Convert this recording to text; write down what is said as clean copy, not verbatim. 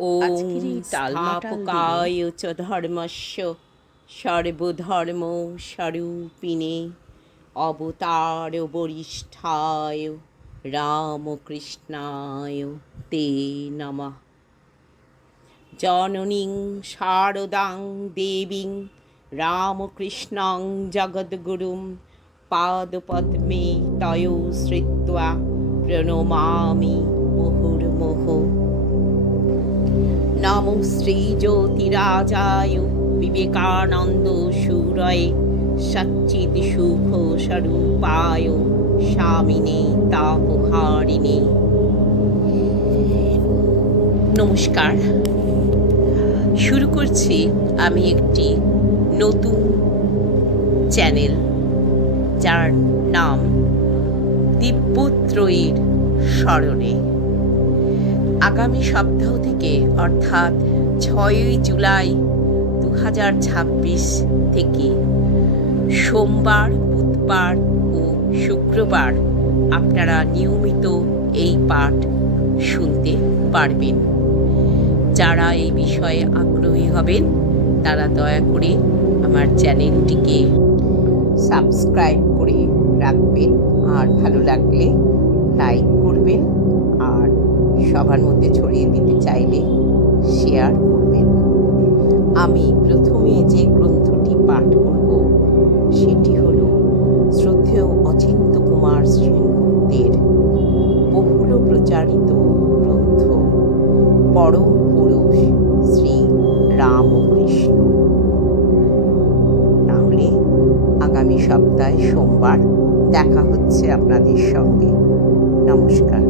ॐ আজকের এই টালমাটাল দিনে स्थापकाय च धर्मस्य सर्वधर्मस्वरूपिणे अवतार वरिष्ठाय रामकृष्णाय ते नमः। जननीं शारदां देवीं रामकृष्णां जगद्गुरुं पादपद्मे तयो श्रित्वा प्रणमामि मुहुर्मुहुः। नमो श्रीज्योतिराजाय विवेकानन्द शूरये सच्चित्सुखस्वरूपाय स्वामिने तापहारिणे। নমস্কার। শুরু করছি আমি একটি নতুন চ্যানেল, যার নাম দিব্যত্রয়ীর স্মরণে। আগামী সপ্তাহ থেকে অর্থাৎ 6ই জুলাই 2026 থেকে সোমবার, বুধবার ও শুক্রবার আপনারা নিয়মিত এই পাঠ শুনতে পারবেন। যারা এই বিষয়ে আগ্রহী হবেন তারা দয়া করে আমার চ্যানেলটিকে সাবস্ক্রাইব করে রাখবেন, আর ভালো লাগলে লাইক করবেন, আর সবার মধ্যে ছড়িয়ে দিতে চাইলে শেয়ার করবেন। আমি প্রথমে যে গ্রন্থটি পাঠ করব সেটি হল শ্রদ্ধেয় অচিন্ত্য কুমার সেনগুপ্তের বহুল প্রচারিত গ্রন্থ পরম পুরুষ শ্রী রামকৃষ্ণ। তাহলে আগামী সপ্তাহে সোমবার দেখা হচ্ছে আপনাদের সঙ্গে। নমস্কার।